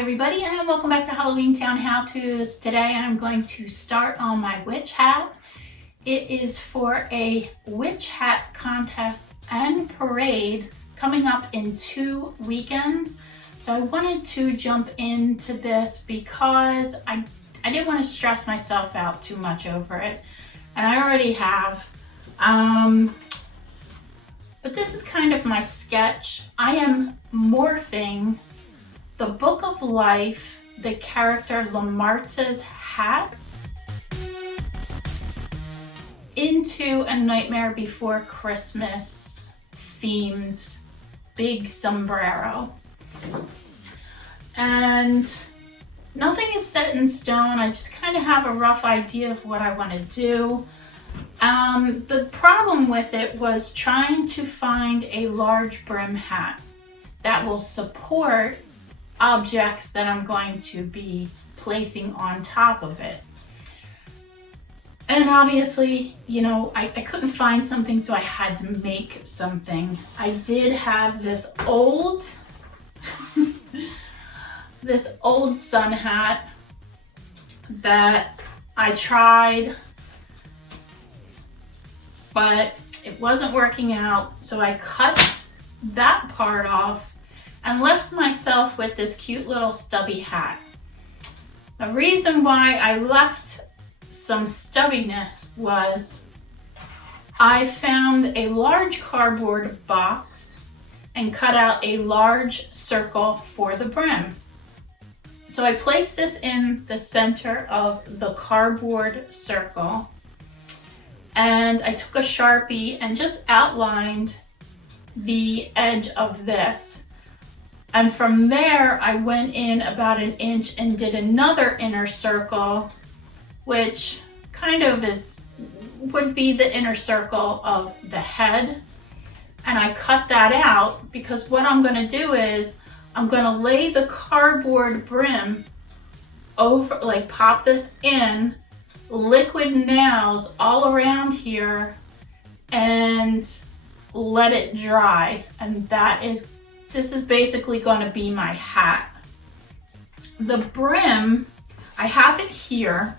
everybody, and welcome back to Halloween Town How To's. Today I'm going to start on my witch hat. It is for a witch hat contest and parade coming up in 2 weekends. So I wanted to jump into this because I didn't want to stress myself out too much over it, and I already have. But this is kind of my sketch. I am morphing the Book of Life, the character Lamarta's hat, into a Nightmare Before Christmas themed big sombrero. And nothing is set in stone. I just kind of have a rough idea of what I want to do. The problem with it was trying to find a large brim hat that will support objects that I'm going to be placing on top of it. And obviously, you know, I couldn't find something, so I had to make something. I did have this old this old sun hat that I tried, but it wasn't working out, so I cut that part off and left myself with this cute little stubby hat. The reason why I left some stubbiness was I found a large cardboard box and cut out a large circle for the brim. So I placed this in the center of the cardboard circle, and I took a Sharpie and just outlined the edge of this. And from there, I went in about 1 inch and did another inner circle, which kind of would be the inner circle of the head. And I cut that out because what I'm gonna do is I'm gonna lay the cardboard brim over, like pop this in, liquid nails all around here, and let it dry. And this is basically going to be my hat. The brim, I have it here.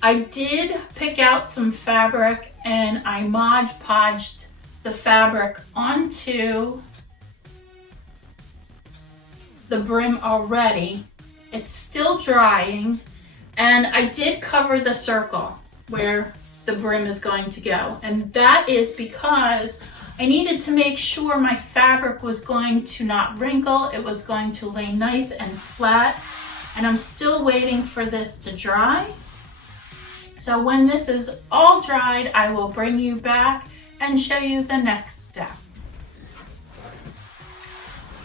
I did pick out some fabric and I Mod Podged the fabric onto the brim already. It's still drying, and I did cover the circle where the brim is going to go. And that is because I needed to make sure my fabric was going to not wrinkle. It was going to lay nice and flat. And I'm still waiting for this to dry. So when this is all dried, I will bring you back and show you the next step.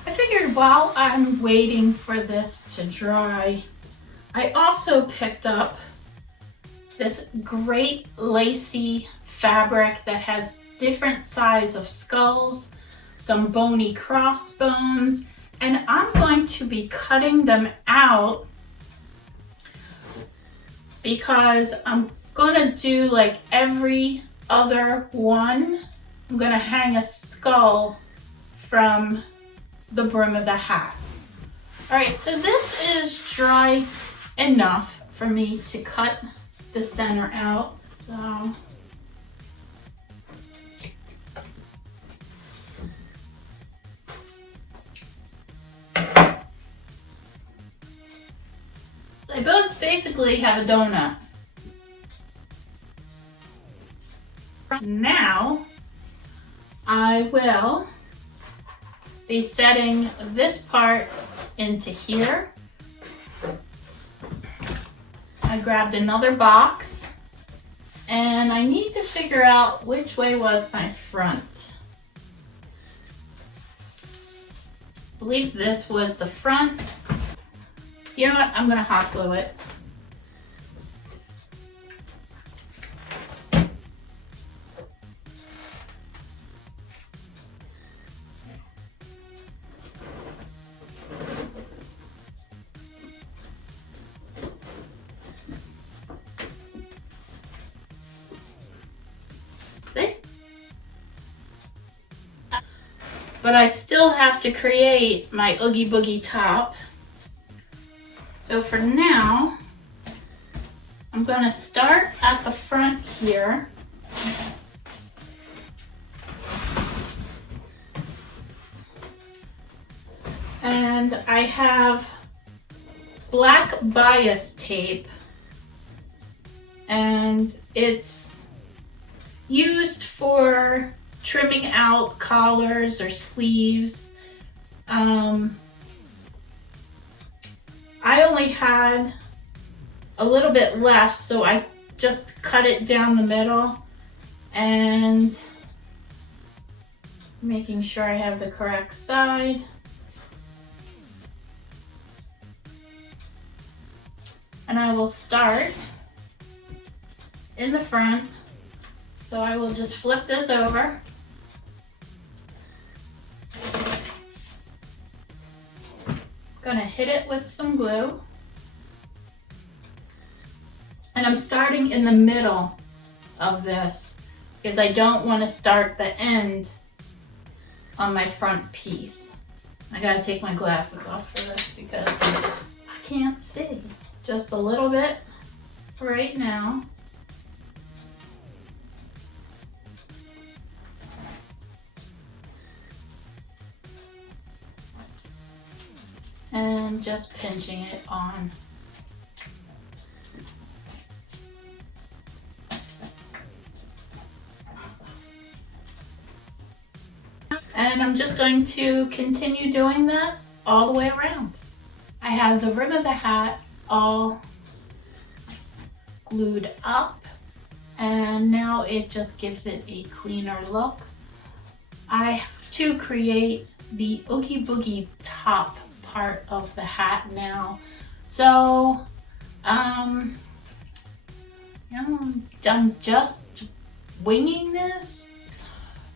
I figured while I'm waiting for this to dry, I also picked up this great lacy fabric that has different size of skulls, some bony crossbones, and I'm going to be cutting them out because I'm gonna do like every other one. I'm gonna hang a skull from the brim of the hat. All right, so this is dry enough for me to cut the center out. So I basically have a donut. Now I will be setting this part into here. I grabbed another box and I need to figure out which way was my front. I believe this was the front. You know what? I'm gonna hot glue it. See? But I still have to create my Oogie Boogie top. So for now, I'm going to start at the front here. And I have black bias tape, and it's used for trimming out collars or sleeves. I only had a little bit left, so I just cut it down the middle and making sure I have the correct side. And I will start in the front. So I will just flip this over. Gonna hit it with some glue. And I'm starting in the middle of this because I don't want to start the end on my front piece. I gotta take my glasses off for this because I can't see. Just a little bit right now. And just pinching it on. And I'm just going to continue doing that all the way around. I have the rim of the hat all glued up, and now it just gives it a cleaner look. I have to create the Oogie Boogie top part of the hat now. So, I'm just winging this.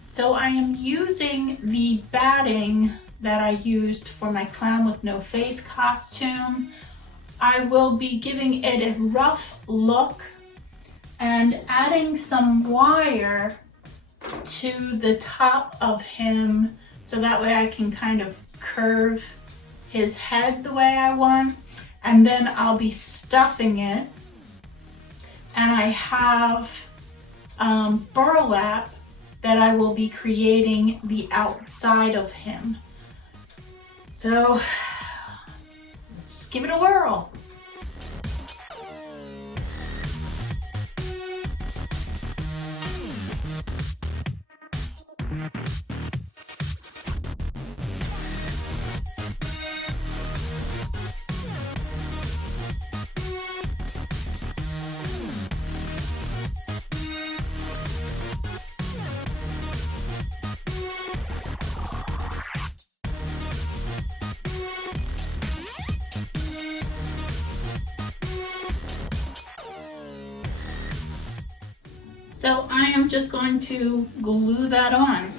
So I am using the batting that I used for my clown with no face costume. I will be giving it a rough look and adding some wire to the top of him so that way I can kind of curve his head the way I want. And then I'll be stuffing it. And I have burlap that I will be creating the outside of him. So let's just give it a whirl. So I am just going to glue that on.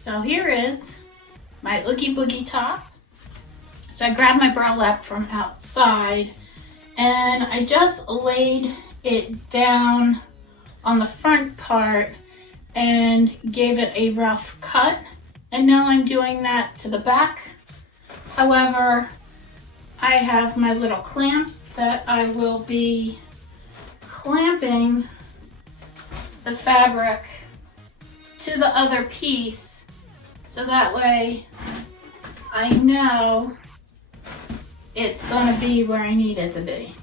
So here is my Oogie Boogie top. So I grabbed my burlap from outside and I just laid it down on the front part and gave it a rough cut. And now I'm doing that to the back. However, I have my little clamps that I will be clamping the fabric to the other piece, so that way I know it's going to be where I need it to be.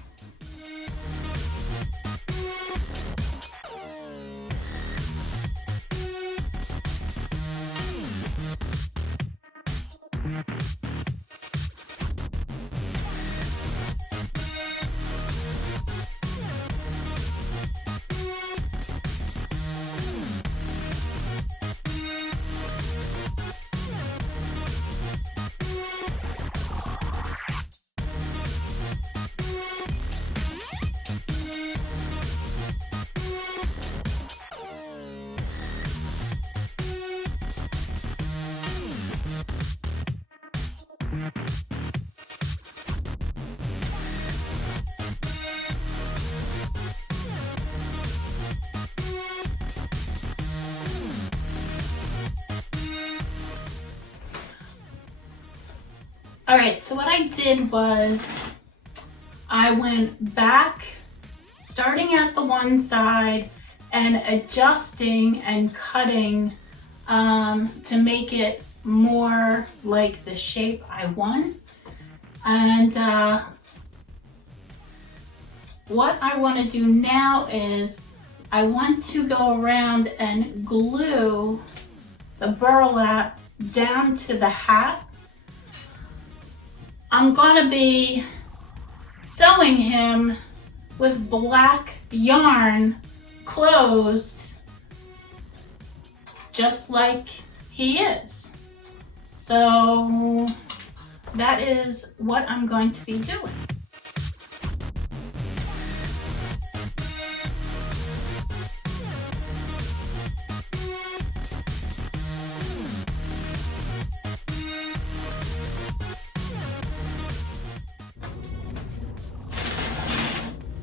All right, so what I did was I went back, starting at the one side and adjusting and cutting to make it more like the shape I want. And what I want to do now is I want to go around and glue the burlap down to the hat. I'm gonna be sewing him with black yarn closed, just like he is. So that is what I'm going to be doing.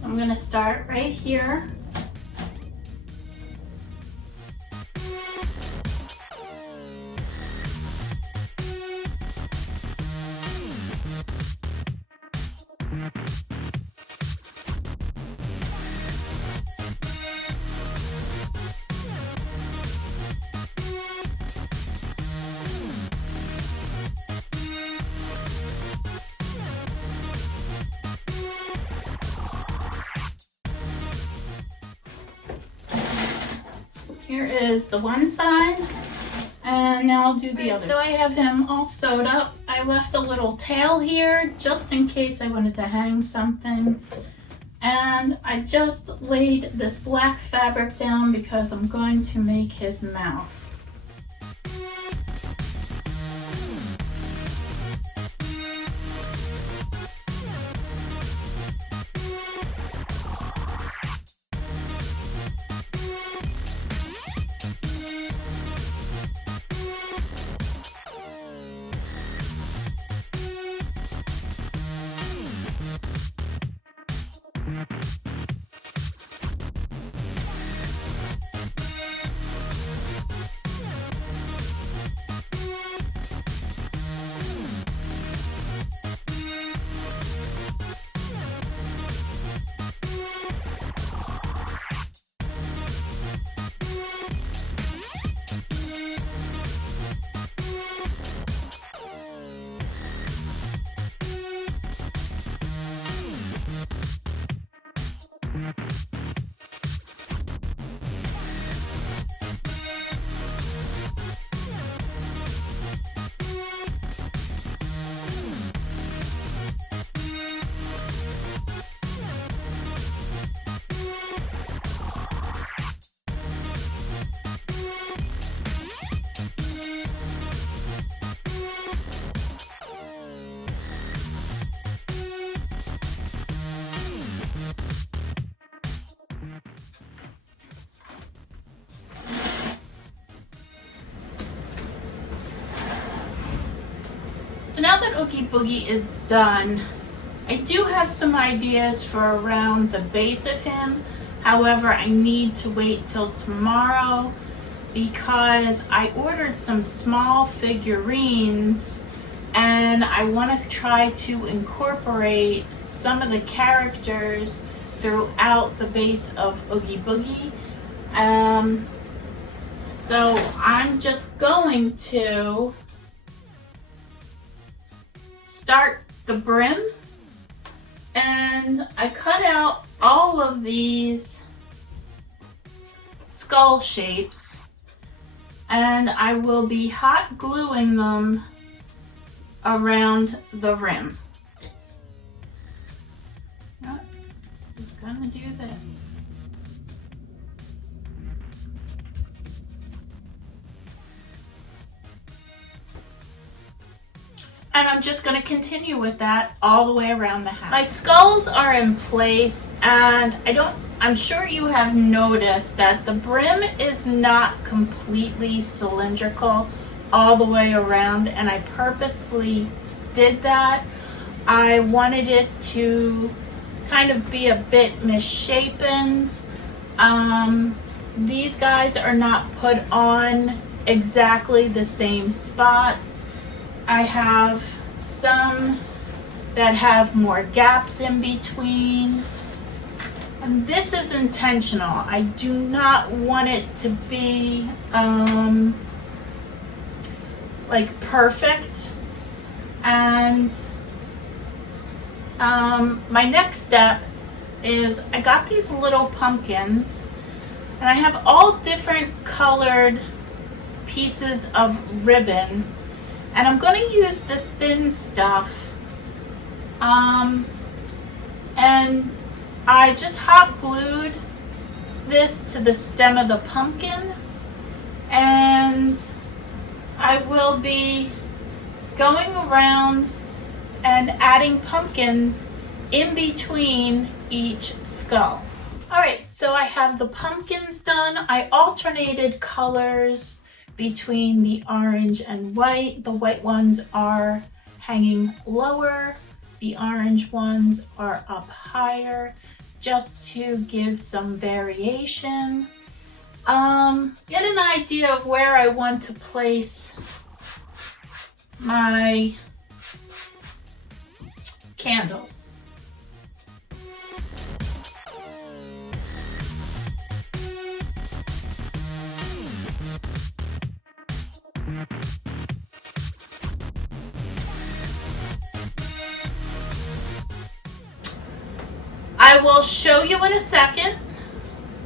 I'm going to start right here. Here is the one side, and now I'll do the other. So I have him all sewed up. I left a little tail here just in case I wanted to hang something. And I just laid this black fabric down because I'm going to make his mouth. So now that Oogie Boogie is done, I do have some ideas for around the base of him. However, I need to wait till tomorrow because I ordered some small figurines and I want to try to incorporate some of the characters throughout the base of Oogie Boogie. So I'm just going to start the brim, and I cut out all of these skull shapes, and I will be hot gluing them around the rim. Yep, just gonna do this. And I'm just going to continue with that all the way around the hat. My skulls are in place, and I'm sure you have noticed that the brim is not completely cylindrical all the way around, and I purposely did that. I wanted it to kind of be a bit misshapen. These guys are not put on exactly the same spots. I have some that have more gaps in between. And this is intentional. I do not want it to be like perfect. And my next step is I got these little pumpkins, and I have all different colored pieces of ribbon. And I'm going to use the thin stuff, and I just hot glued this to the stem of the pumpkin, and I will be going around and adding pumpkins in between each skull. Alright, so I have the pumpkins done. I alternated colors between the orange and white. The white ones are hanging lower, the orange ones are up higher, just to give some variation. Get an idea of where I want to place my candles. I will show you in a second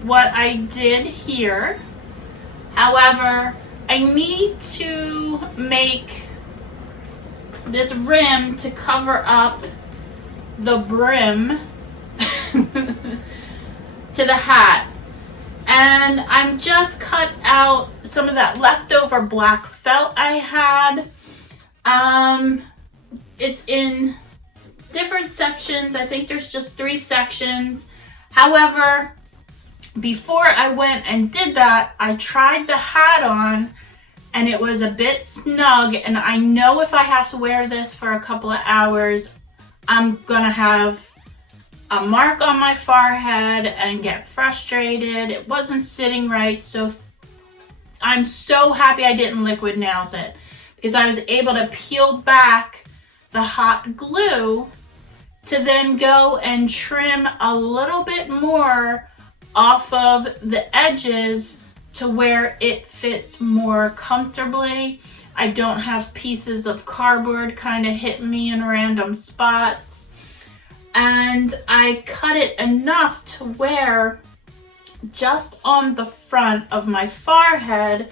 what I did here. However, I need to make this rim to cover up the brim to the hat. And I'm just cut out some of that leftover black felt I had. It's in different sections. I think there's just 3 sections. However, before I went and did that, I tried the hat on, and it was a bit snug, and I know if I have to wear this for a couple of hours, I'm gonna have a mark on my forehead and get frustrated. It wasn't sitting right, so I'm so happy I didn't liquid nails it, because I was able to peel back the hot glue to then go and trim a little bit more off of the edges to where it fits more comfortably. I don't have pieces of cardboard kind of hitting me in random spots. And I cut it enough to where just on the front of my forehead,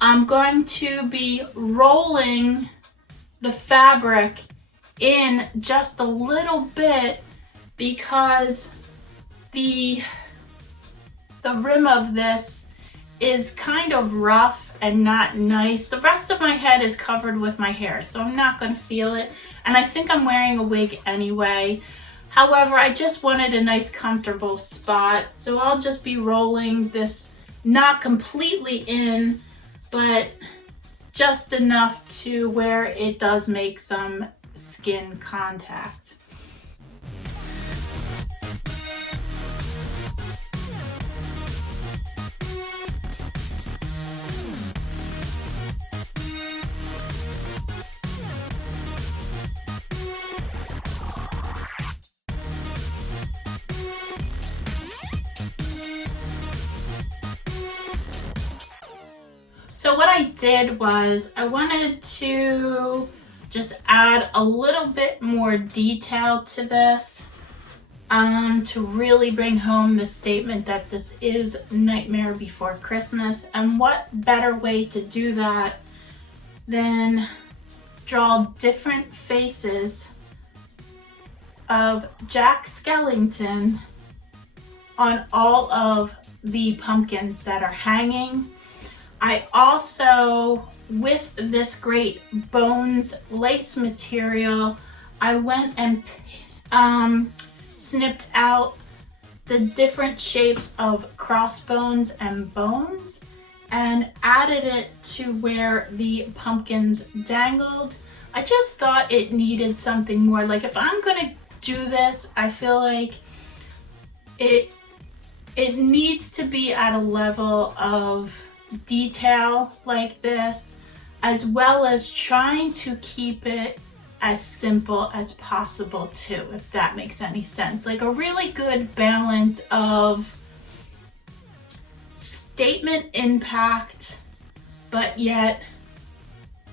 I'm going to be rolling the fabric in just a little bit, because the rim of this is kind of rough and not nice. The rest of my head is covered with my hair, so I'm not going to feel it. And I think I'm wearing a wig anyway. However, I just wanted a nice comfortable spot, so I'll just be rolling this not completely in, but just enough to where it does make some skin contact. So what I did was I wanted to just add a little bit more detail to this to really bring home the statement that this is Nightmare Before Christmas. And what better way to do that than draw different faces of Jack Skellington on all of the pumpkins that are hanging. I also, with this great bones lace material, I went and snipped out the different shapes of crossbones and bones and added it to where the pumpkins dangled. I just thought it needed something more. Like, if I'm gonna do this, I feel like it needs to be at a level of detail like this, as well as trying to keep it as simple as possible too, if that makes any sense. Like a really good balance of statement impact, but yet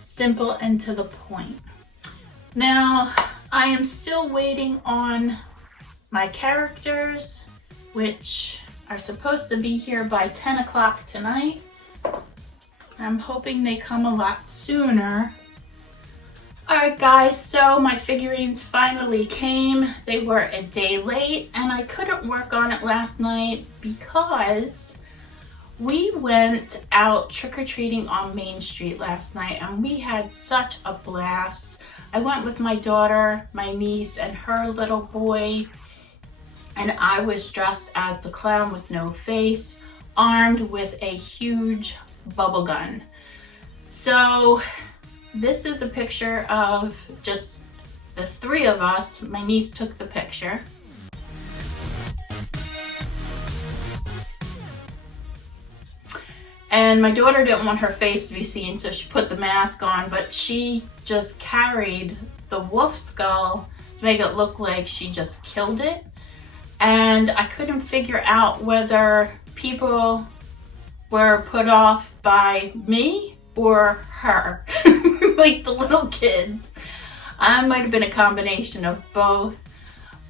simple and to the point. Now, I am still waiting on my characters, which are supposed to be here by 10 o'clock tonight. I'm hoping they come a lot sooner. Alright guys, so my figurines finally came. They were a day late and I couldn't work on it last night because we went out trick-or-treating on Main Street last night and we had such a blast. I went with my daughter, my niece, and her little boy, and I was dressed as the clown with no face, armed with a huge bubble gun. So this is a picture of just the three of us. My niece took the picture. And my daughter didn't want her face to be seen, so she put the mask on, but she just carried the wolf skull to make it look like she just killed it. And I couldn't figure out whether people were put off by me or her, like the little kids. I might have been a combination of both,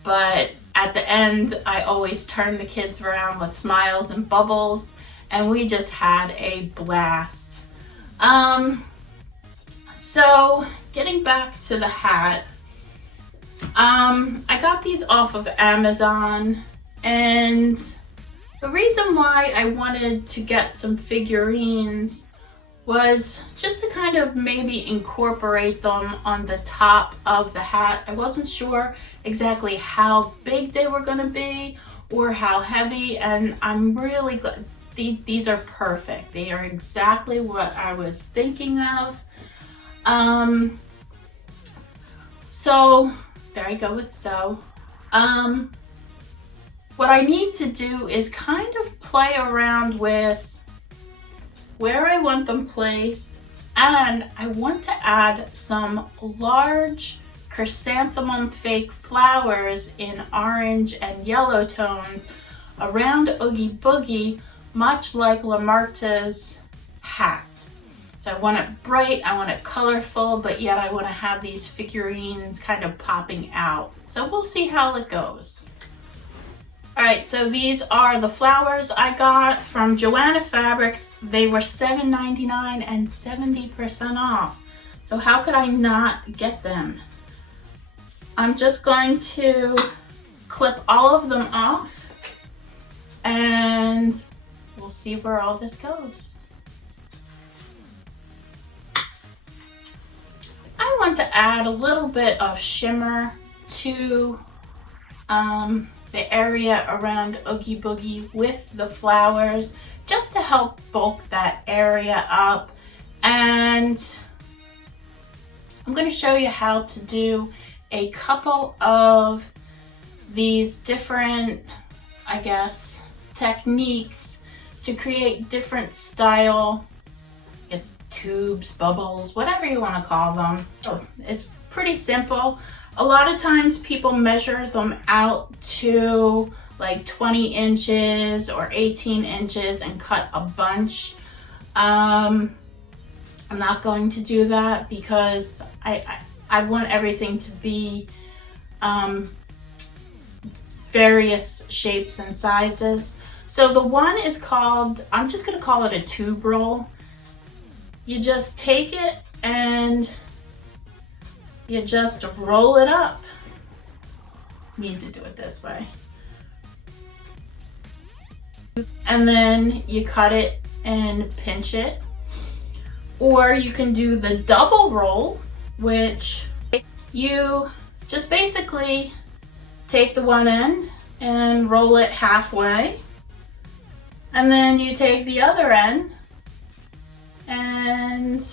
but at the end, I always turn the kids around with smiles and bubbles, and we just had a blast. So getting back to the hat, I got these off of Amazon, and the reason why I wanted to get some figurines was just to kind of maybe incorporate them on the top of the hat. I wasn't sure exactly how big they were going to be or how heavy, and I'm really glad. These are perfect. They are exactly what I was thinking of. So there I go with so. What I need to do is kind of play around with where I want them placed, and I want to add some large chrysanthemum fake flowers in orange and yellow tones around Oogie Boogie, much like Lamarta's hat. So I want it bright, I want it colorful, but yet I want to have these figurines kind of popping out. So we'll see how it goes. Alright, so these are the flowers I got from Joanna Fabrics. They were $7.99 and 70% off. So how could I not get them? I'm just going to clip all of them off and we'll see where all this goes. I want to add a little bit of shimmer to the area around Oogie Boogie with the flowers, just to help bulk that area up. And I'm going to show you how to do a couple of these different, I guess, techniques to create different style, it's tubes, bubbles, whatever you want to call them. So it's pretty simple. A lot of times people measure them out to like 20 inches or 18 inches and cut a bunch. I'm not going to do that because I want everything to be various shapes and sizes. So the one is called, I'm just going to call it a tube roll. You just take it and you just roll it up. Need to do it this way. And then you cut it and pinch it. Or you can do the double roll, which you just basically take the one end and roll it halfway. And then you take the other end and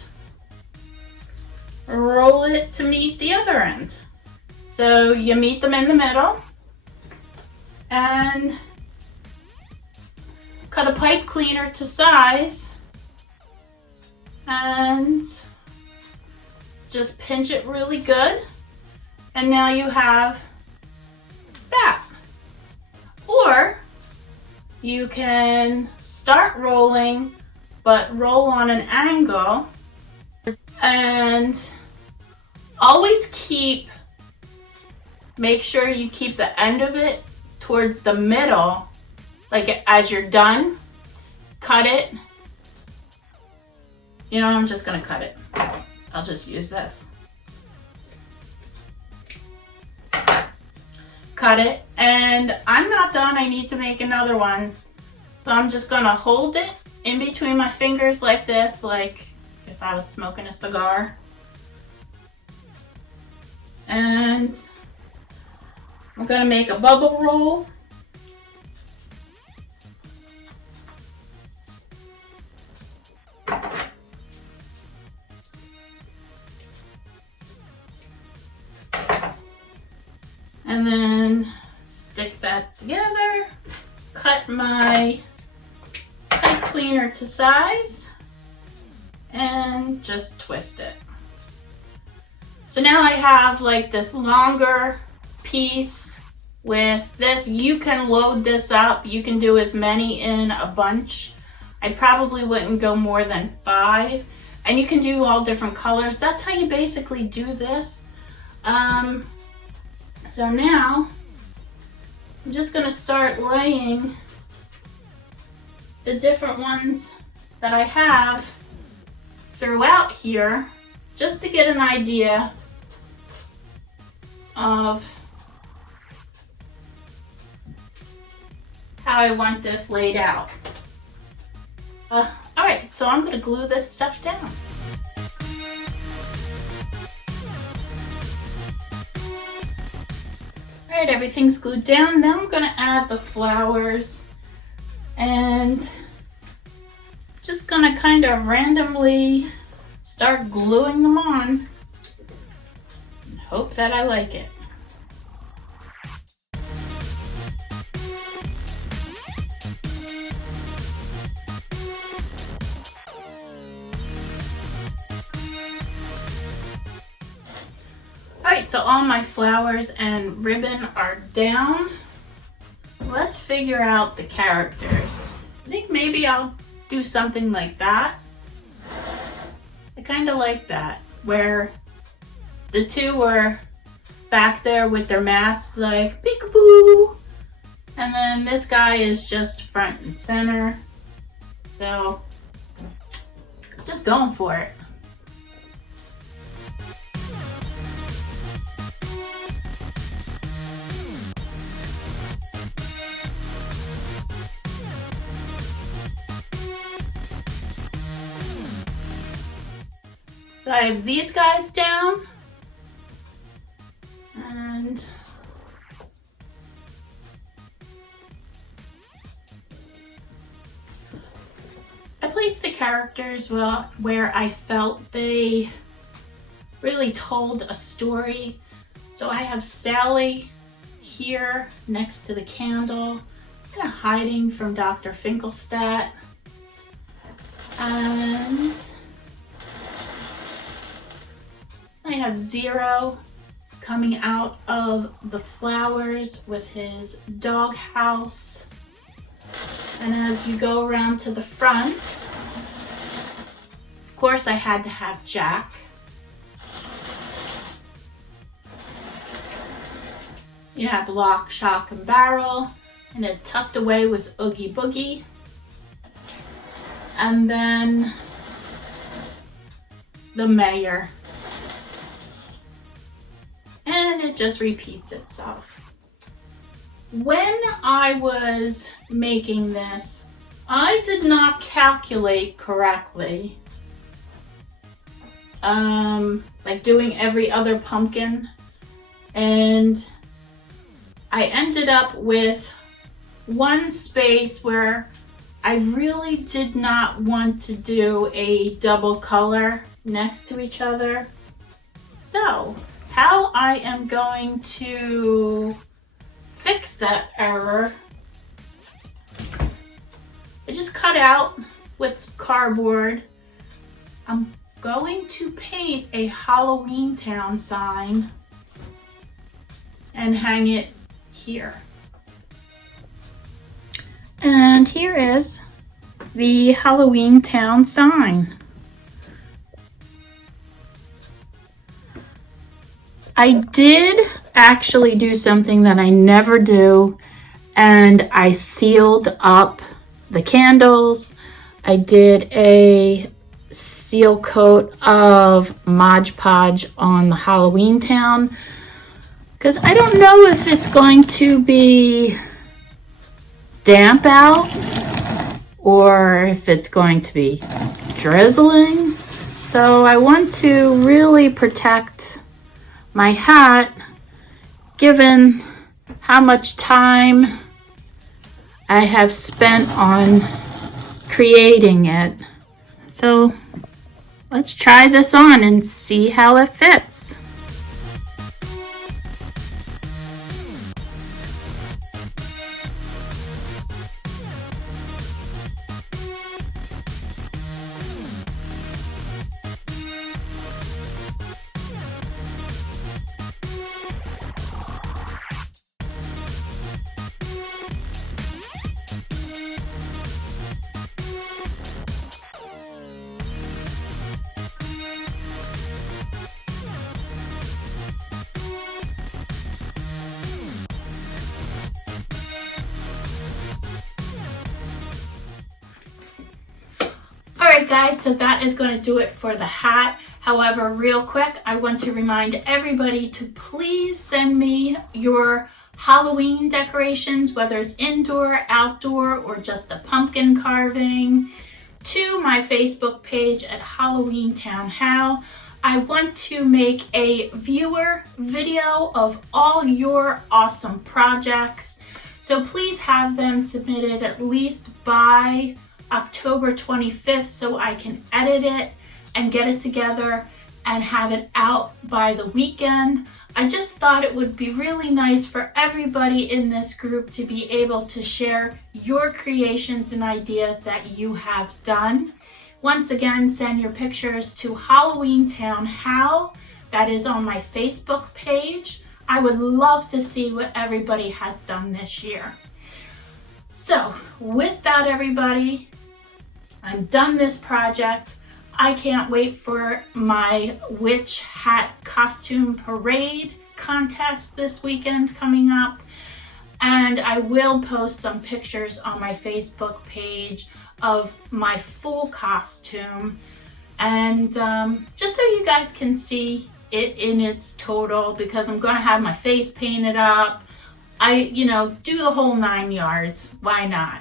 roll it to meet the other end. So you meet them in the middle and cut a pipe cleaner to size and just pinch it really good. And now you have that. Or you can start rolling, but roll on an angle, and always make sure you keep the end of it towards the middle. Like as you're done, cut it. You know, I'm just gonna cut it. I'll just use this. Cut it, and I'm not done. I need to make another one. So I'm just gonna hold it in between my fingers like this, like if I was smoking a cigar. And I'm gonna make a bubble roll. And then stick that together, cut my pipe cleaner to size, and just twist it. So now I have like this longer piece with this. You can load this up. You can do as many in a bunch. I probably wouldn't go more than 5. And you can do all different colors. That's how you basically do this. So now I'm just going to start laying the different ones that I have throughout here, just to get an idea of how I want this laid out. Alright, so I'm going to glue this stuff down. Alright, everything's glued down. Now I'm going to add the flowers and just going to kind of randomly start gluing them on and hope that I like it. Alright, so all my flowers and ribbon are down. Let's figure out the characters. I think maybe I'll do something like that. I kind of like that, where the two are back there with their masks like peekaboo, and then this guy is just front and center. So, just going for it. So I have these guys down, and I placed the characters where I felt they really told a story. So I have Sally here next to the candle, kind of hiding from Dr. Finkelstadt, and I have Zero coming out of the flowers with his doghouse. And as you go around to the front, course, I had to have Jack. You have lock, shock, and barrel, and it tucked away with Oogie Boogie. And then the mayor. And it just repeats itself. When I was making this, I did not calculate correctly. Like doing every other pumpkin, and I ended up with one space where I really did not want to do a double color next to each other. So how I am going to fix that error, I just cut out with cardboard. I'm going to paint a Halloween Town sign and hang it here. And here is the Halloween Town sign. I did actually do something that I never do, and I sealed up the candles. I did a seal coat of Mod Podge on the Halloween Town, because I don't know if it's going to be damp out or if it's going to be drizzling. So I want to really protect my hat, given how much time I have spent on creating it. So let's try this on and see how it fits. Alright guys, so that is going to do it for the hat. However, real quick, I want to remind everybody to please send me your Halloween decorations, whether it's indoor, outdoor, or just a pumpkin carving, to my Facebook page at Halloween Town How. I want to make a viewer video of all your awesome projects, so please have them submitted at least by October 25th so I can edit it and get it together and have it out by the weekend. I just thought it would be really nice for everybody in this group to be able to share your creations and ideas that you have done. Once again, send your pictures to Halloween Town How. That is on my Facebook page. I would love to see what everybody has done this year. So with that, everybody, I'm done this project. I can't wait for my witch hat costume parade contest this weekend coming up. And I will post some pictures on my Facebook page of my full costume. And just so you guys can see it in its total, because I'm gonna have my face painted up. Do the whole 9 yards. Why not?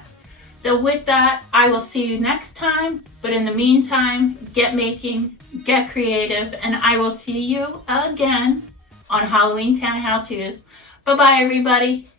So with that, I will see you next time. But in the meantime, get making, get creative, and I will see you again on Halloween Town How To's. Bye-bye, everybody.